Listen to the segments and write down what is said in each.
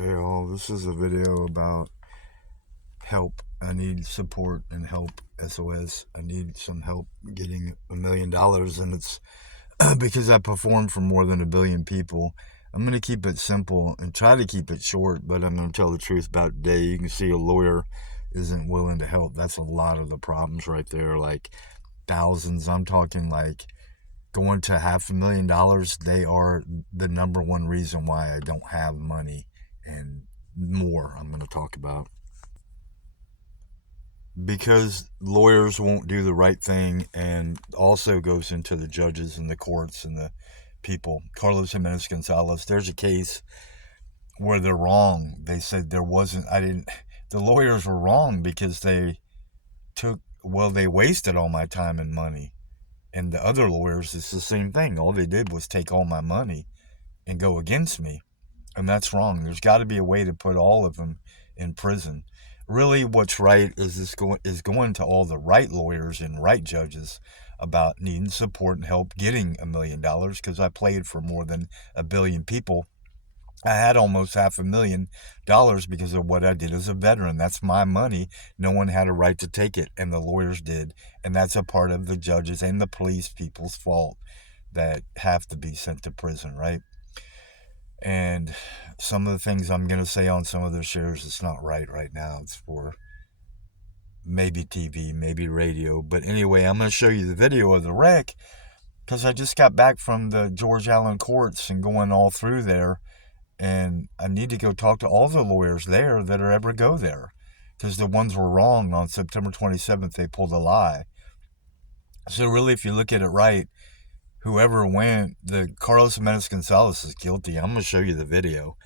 Hey all, this is a video about help. I need support and help. SOS. I need some help getting $1 million, and it's because I performed for more than 1 billion people. I'm going to keep it simple and try to keep it short, but I'm going to tell the truth about today. You can see a lawyer isn't willing to help. That's a lot of the problems right there, like thousands. I'm talking like going to $500,000. They are the number one reason why I don't have money, and more I'm going to talk about. Because lawyers won't do the right thing, and also goes into the judges and the courts and the people. Carlos Jimenez Gonzalez, there's a case where they're wrong. They said there wasn't, the lawyers were wrong because they wasted all my time and money. And the other lawyers, it's the same thing. All they did was take all my money and go against me. And that's wrong. There's got to be a way to put all of them in prison. Really, what's right is going to all the right lawyers and right judges about needing support and help getting $1 million, because I played for more than 1 billion people. I had almost $500,000 because of what I did as a veteran. That's my money. No one had a right to take it, and the lawyers did. And that's a part of the judges and the police people's fault that have to be sent to prison, right? And some of the things I'm going to say on some of their shares, it's not right now. It's for maybe TV, maybe radio. But anyway, I'm going to show you the video of the wreck because I just got back from the George Allen courts and going all through there. And I need to go talk to all the lawyers there that are ever go there, because the ones were wrong on September 27th. They pulled a lie. So really, if you look at it right, whoever went, the Carlos Jimenez Gonzalez is guilty. I'm going to show you the video,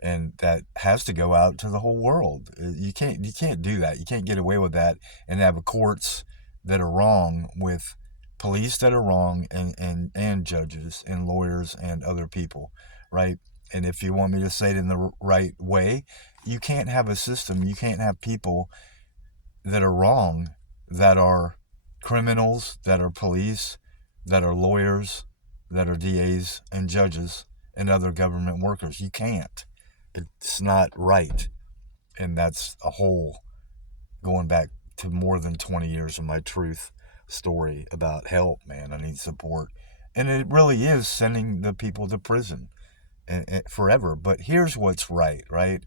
and that has to go out to the whole world. You can't do that. You can't get away with that and have courts that are wrong with police that are wrong, and judges and lawyers and other people, right? And if you want me to say it in the right way, you can't have a system. You can't have people that are wrong, that are criminals, that are police, that are lawyers, that are DAs and judges and other government workers. You can't. It's not right. And that's a whole, going back to more than 20 years of my truth story about help, man. I need support. And it really is sending the people to prison and forever. But here's what's right? I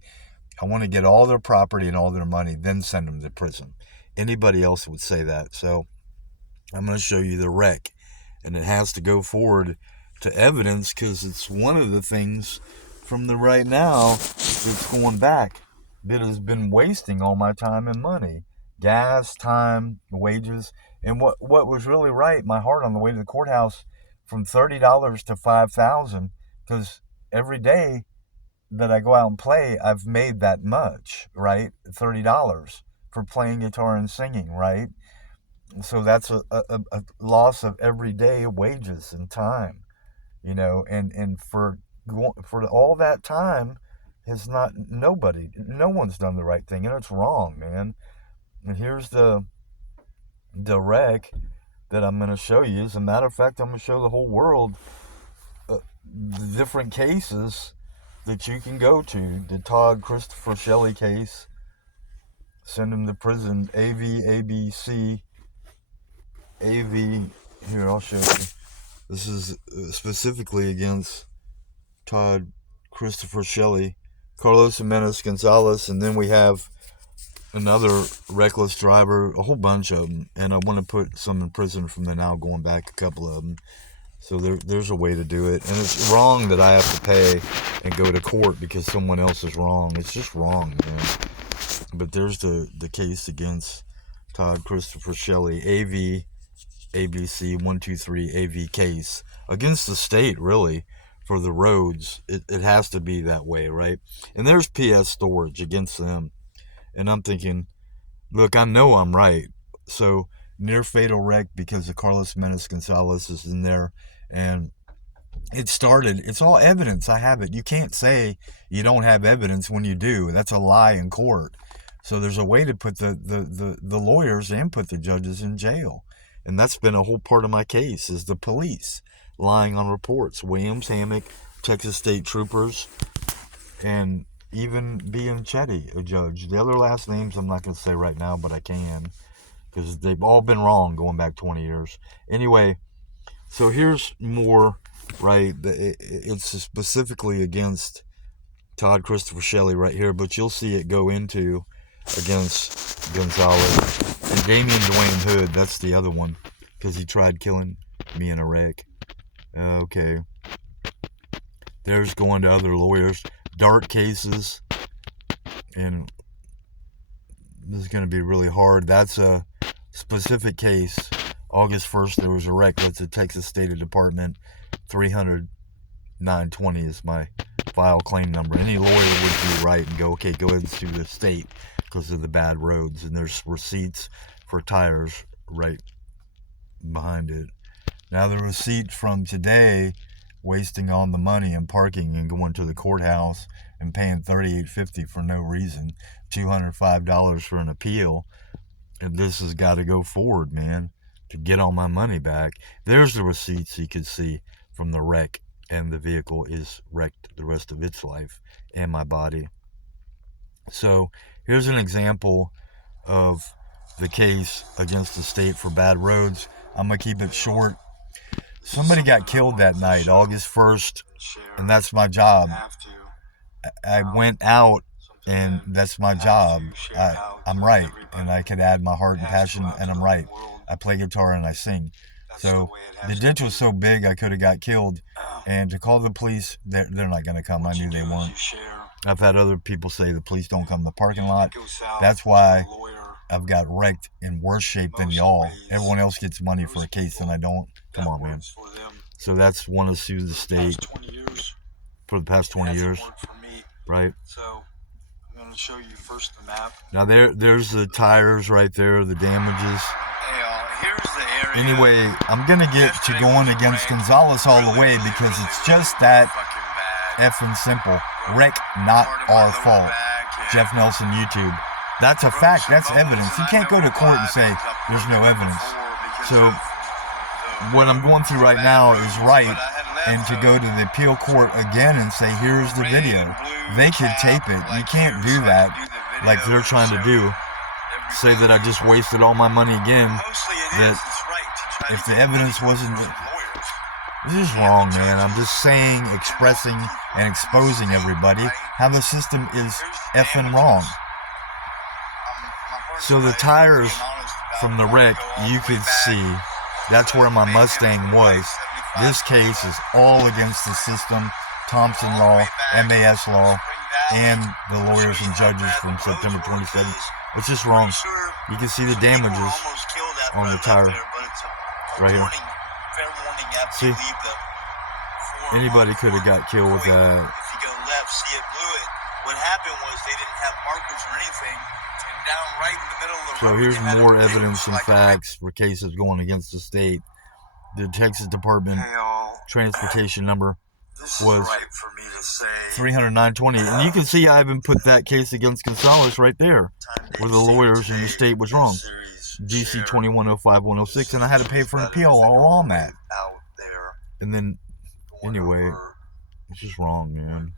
want to get all their property and all their money, then send them to prison. Anybody else would say that. So I'm going to show you the wreck, and it has to go forward to evidence, because it's one of the things from the right now that's going back that has been wasting all my time and money, gas, time, wages. And what was really right, my heart on the way to the courthouse, from $30 to $5,000, because every day that I go out and play, I've made that much, right? $30 for playing guitar and singing, right? So that's a loss of everyday wages and time, and for all that time has no one's done the right thing, and it's wrong, man. And here's the wreck that I'm going to show you. As a matter of fact, I'm going to show the whole world the different cases that you can go to. The Todd Christopher Shelley case, send him to prison. ABC, here, I'll show you. This is specifically against Todd Christopher Shelley, Carlos Jimenez Gonzalez, and then we have another reckless driver, a whole bunch of them. And I want to put some in prison from the now going back, a couple of them. So there's a way to do it. And it's wrong that I have to pay and go to court because someone else is wrong. It's just wrong, man. But there's the case against Todd Christopher Shelley, ABC 123 AV case against the state, really, for the roads. It has to be that way, right? And there's PS Storage against them. And I'm thinking, look, I know I'm right. So near fatal wreck because of Carlos Jimenez Gonzalez is in there. And it's all evidence. I have it. You can't say you don't have evidence when you do. That's a lie in court. So there's a way to put the lawyers and put the judges in jail. And that's been a whole part of my case, is the police lying on reports. Williams, Hammock, Texas State Troopers, and even being Chetty a judge. The other last names I'm not going to say right now, but I can, because they've all been wrong going back 20 years. Anyway, so here's more, right? It's specifically against Todd Christopher Shelley right here, but you'll see it go into against Gonzalez. And Damian Dwayne Hood, that's the other one, because he tried killing me in a wreck. Okay. There's going to other lawyers. Dark cases. And this is going to be really hard. That's a specific case. August 1st, there was a wreck. That's the Texas State Department. 300-920 is my file claim number. Any lawyer would be right and go, okay, go ahead and sue the state because of the bad roads. And there's receipts for tires right behind it. Now the receipt from today, wasting all the money and parking and going to the courthouse and paying $38.50 for no reason, $205 for an appeal, and this has got to go forward, man, to get all my money back. There's the receipts you could see from the wreck, and the vehicle is wrecked the rest of its life, and my body. So here's an example of the case against the state for bad roads. I'm going to keep it short. Somebody got killed that night, August 1st, and that's my job. I went out, and that's my job. I'm right, and I could add my heart and passion, and I'm right. I play guitar and I sing. So the ditch was so big I could have got killed, and to call the police, they're not going to come. I knew they weren't. I've had other people say the police don't come to the parking lot. That's why I've got wrecked in worse shape than y'all. Everyone else gets money for a case and I don't. Come on, man. So that's one to sue the state for the past 20 years. Right? So I'm going to show you first the map. Now there's the tires right there, the damages. Here's the area. Anyway, I'm going to get to going against Gonzalez all the way because it's just that effing simple. Wreck, not our fault. Jeff Nelson, YouTube. That's a fact. That's evidence. You can't go to court and say there's no evidence. So what I'm going through right now is right, and to go to the appeal court again and say, here's the video. They could tape it. You can't do that like they're trying to do. Say that I just wasted all my money again. That if the evidence wasn't... This is wrong, man. I'm just saying, expressing, and exposing everybody how the system is effing wrong. So the tires from the wreck, you could see, that's where my Mustang was. This case is all against the system, Thompson law, MAS law, and the lawyers and judges from September 27th. It's just wrong. You can see the damages on the tire right here. See, anybody could have got killed with that. If you go left, see it blew it. What happened was they didn't have markers or anything. Down right in the middle of the road. So here's more evidence and facts for cases going against the state. The Texas Department transportation number was 300-920. And you can see I even put that case against Gonzalez right there, where the lawyers in the state was wrong. GC 2105-106, and I had to pay for an appeal all on that. And then, anyway, it's just wrong, man.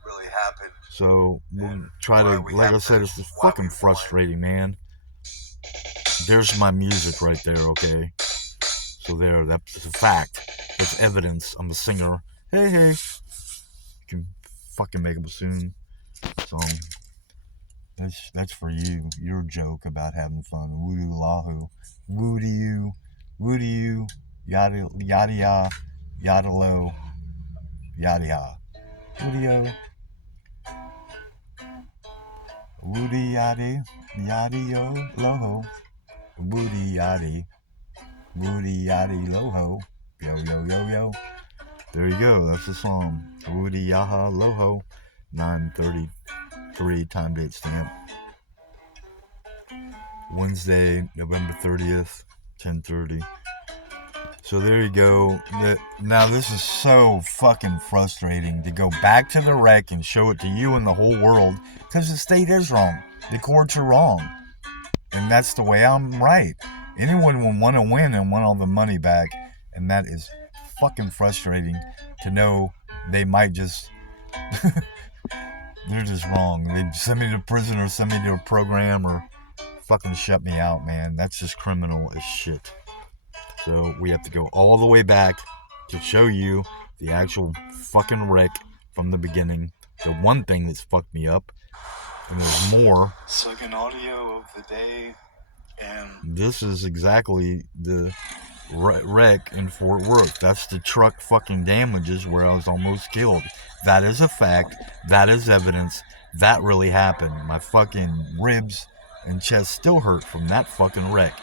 So we'll try to, like I said, it's just fucking frustrating, man. There's my music right there, okay? So there, that's a fact. There's evidence. I'm a singer. Hey, hey. You can fucking make up a soon song. That's for you. Your joke about having fun. Woodoo lahu. Woody you. Yada yada ya. Yada low. Yada ya. Woody-o. Woody yaddy, yaddy yo, loho. Woody yaddy, loho. Yo, yo, yo, yo. There you go, that's the song. Woody yaha, loho. 9:33 time date stamp. Wednesday, November 30th, 10:30. So there you go. Now this is so fucking frustrating to go back to the wreck and show it to you and the whole world, because the state is wrong. The courts are wrong. And that's the way I'm right. Anyone will want to win and want all the money back, and that is fucking frustrating to know they might just They're just wrong. They send me to prison or send me to a program or fucking shut me out, man. That's just criminal as shit. So we have to go all the way back to show you the actual fucking wreck from the beginning. The one thing that's fucked me up. And there's more. Second audio of the day. And this is exactly the wreck in Fort Worth. That's the truck fucking damages where I was almost killed. That is a fact. That is evidence. That really happened. My fucking ribs and chest still hurt from that fucking wreck.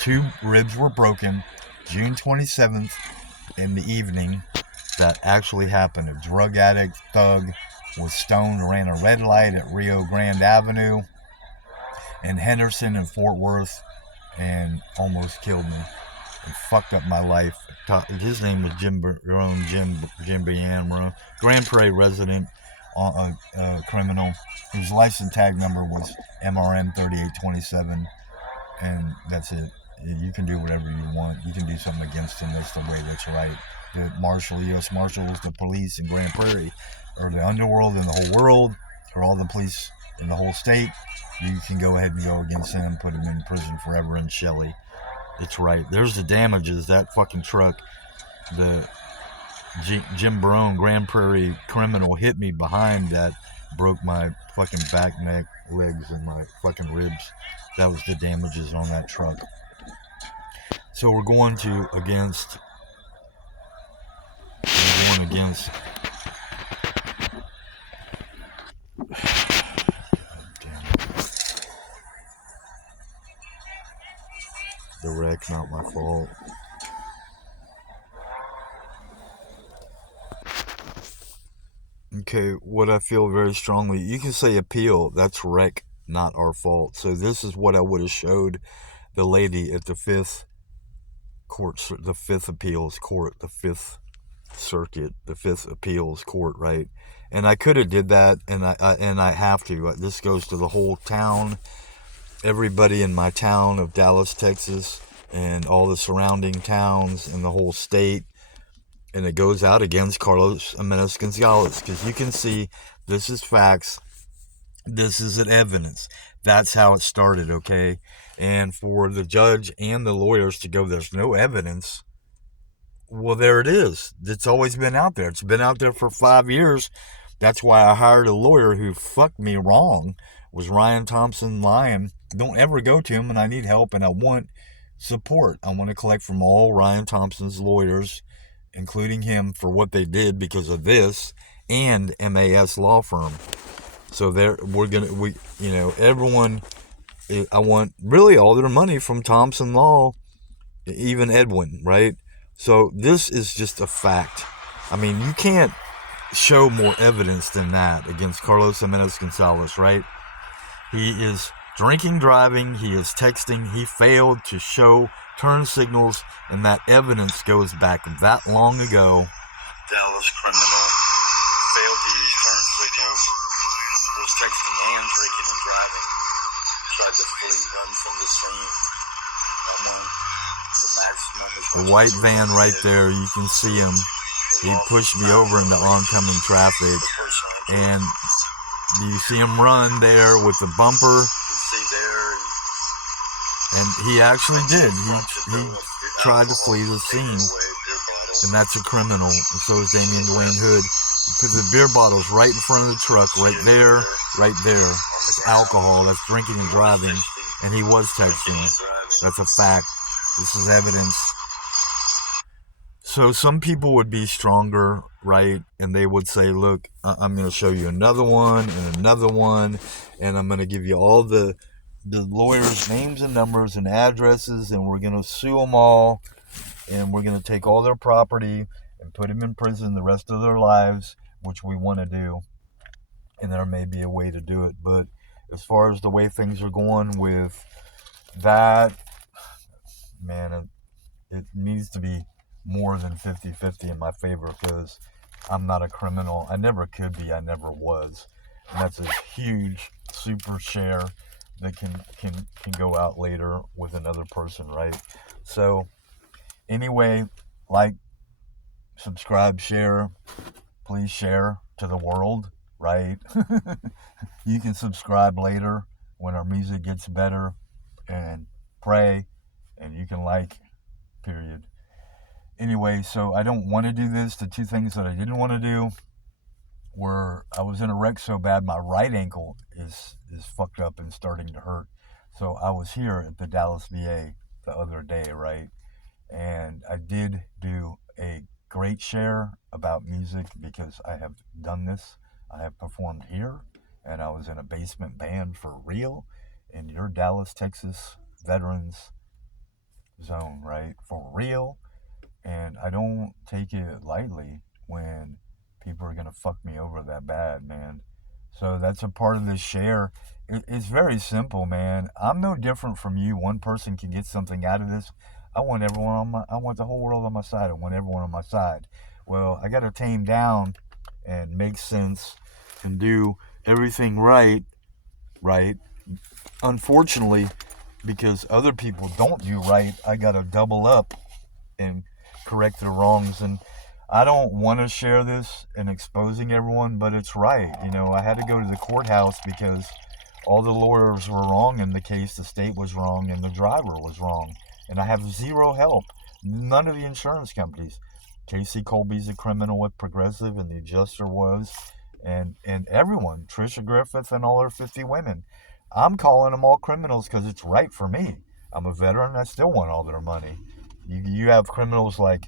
2 ribs were broken. June 27th in the evening. That actually happened. A drug addict thug was stoned, ran a red light at Rio Grande Avenue in Henderson and Fort Worth and almost killed me and fucked up my life. His name was Jim Bianra, Grand Prairie resident, criminal. His license tag number was MRM 3827, and that's it. You can do whatever you want. You can do something against him. That's the way. That's right. The Marshal, U.S. Marshals, the police in Grand Prairie, or the underworld in the whole world, or all the police in the whole state, you can go ahead and go against him, put him in prison forever in Shelley. It's right. There's the damages. That fucking truck, the Jim Barone, Grand Prairie criminal, hit me behind that, broke my fucking back, neck, legs, and my fucking ribs. That was the damages on that truck. So we're going against. The wreck, not my fault. Okay, what I feel very strongly, you can say appeal, that's wreck, not our fault. So this is what I would have showed the lady at the 5th court, the 5th appeals court, the 5th circuit, the 5th appeals court, right? And I could have did that, and I have to. This goes to the whole town, everybody in my town of Dallas, Texas, and all the surrounding towns in the whole state. And it goes out against Carlos Jimenez Gonzalez, because you can see this is facts. This is evidence. That's how it started, okay? And for the judge and the lawyers to go, there's no evidence. Well, there it is. It's always been out there. It's been out there for 5 years. That's why I hired a lawyer who fucked me wrong, was Ryan Thompson Lyon. Don't ever go to him, and I need help, and I want support. I want to collect from all Ryan Thompson's lawyers, including him, for what they did because of this, and MAS law firm. So everyone, I want really all their money from Thompson Law, even Edwin, right? So this is just a fact. I mean, you can't show more evidence than that against Carlos Jimenez Gonzalez, right? He is drinking, driving, he is texting, he failed to show turn signals, and that evidence goes back that long ago. Dallas criminal failed to use turn signals, was texting and drinking and driving, tried to run from the scene. The white van right there, you can see him. He pushed me over into oncoming traffic, and you see him run there with the bumper. And he actually did. He tried to flee the scene. And that's a criminal. And so is Damian Dwayne Hood. Because the beer bottle's right in front of the truck, right there, right there. It's alcohol. That's drinking and driving. And he was texting. That's a fact. This is evidence. So some people would be stronger, right? And they would say, look, I'm going to show you another one and another one. And I'm going to give you all the lawyers' names and numbers and addresses, and we're going to sue them all, and we're going to take all their property and put them in prison the rest of their lives, which we want to do. And there may be a way to do it. But as far as the way things are going with that, man, it needs to be more than 50-50 in my favor, because I'm not a criminal. I never could be. I never was. And that's a huge super share that can go out later with another person, right? So anyway, like, subscribe, share, please share to the world. right? You can subscribe later when our music gets better and pray, and you can like, period. Anyway, so I don't want to do this. The two things that I didn't want to do were I was in a wreck so bad my right ankle is fucked up and starting to hurt. So I was here at the Dallas VA the other day, right? And I did do a great share about music because I have done this. I have performed here, and I was in a basement band for real in your Dallas, Texas veterans zone, right? For real. And I don't take it lightly when people are going to fuck me over that bad, man. So that's a part of this share. It's very simple, man. I'm no different from you. One person can get something out of this. I want the whole world on my side. I want everyone on my side. Well, I got to tame down and make sense and do everything right, right? Unfortunately, because other people don't do right, I got to double up and correct their wrongs. And I don't want to share this and exposing everyone, but it's right. You know, I had to go to the courthouse because all the lawyers were wrong in the case, the state was wrong, and the driver was wrong. And I have zero help. None of the insurance companies. Casey Colby's a criminal with Progressive, and the adjuster was, and everyone, Trisha Griffith and all her 50 women. I'm calling them all criminals because it's right for me. I'm a veteran. I still want all their money. You have criminals like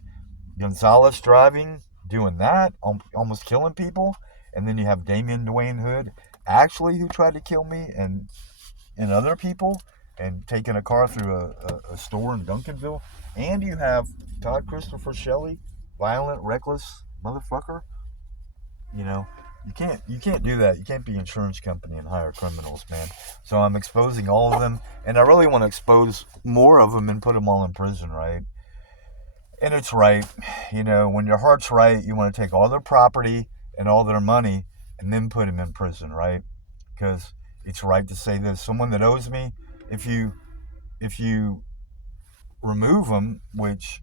Gonzalez driving, doing that, almost killing people. And then you have Damian Dwayne Hood, actually, who tried to kill me and other people and taking a car through a store in Duncanville. And you have Todd Christopher Shelley, violent, reckless motherfucker. You know, you can't do that. You can't be an insurance company and hire criminals, man. So I'm exposing all of them, and I really want to expose more of them and put them all in prison, right? And it's right. You know, when your heart's right, you want to take all their property and all their money and then put them in prison, right? Because it's right to say this. Someone that owes me, if you remove them, which,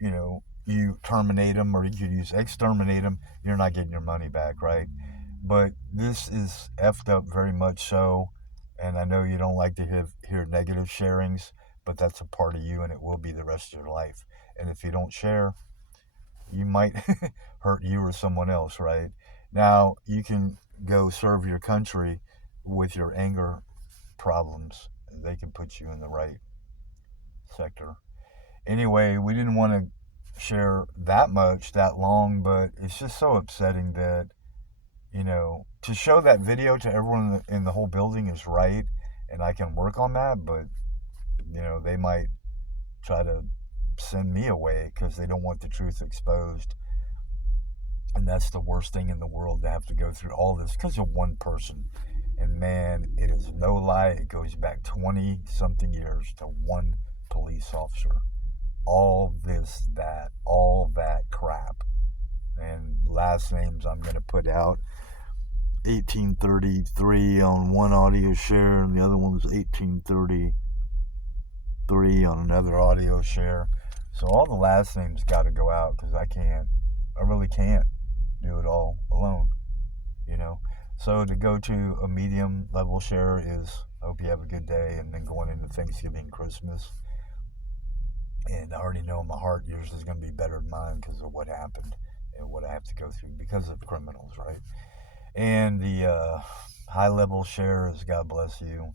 you know, you terminate them, or you could use exterminate them, you're not getting your money back, right? But this is effed up very much so. And I know you don't like to hear negative sharings, but that's a part of you, and it will be the rest of your life. And if you don't share, you might hurt you or someone else, right? Now, you can go serve your country with your anger problems. They can put you in the right sector. Anyway, we didn't want to share that much that long, but it's just so upsetting that, you know, to show that video to everyone in the whole building is right, and I can work on that, but, you know, they might try to send me away because they don't want the truth exposed. And that's the worst thing in the world, to have to go through all this because of one person. And man, it is no lie, it goes back 20 something years to one police officer. All this, that, all that crap. And last names I'm going to put out. 1833 on one audio share, and the other one was 1833 on another audio share. So all the last names got to go out because I really can't do it all alone, you know. So to go to a medium level share is, hope you have a good day, and then going into Thanksgiving, Christmas. And I already know in my heart yours is going to be better than mine because of what happened and what I have to go through because of criminals, right? And the high level share is God bless you.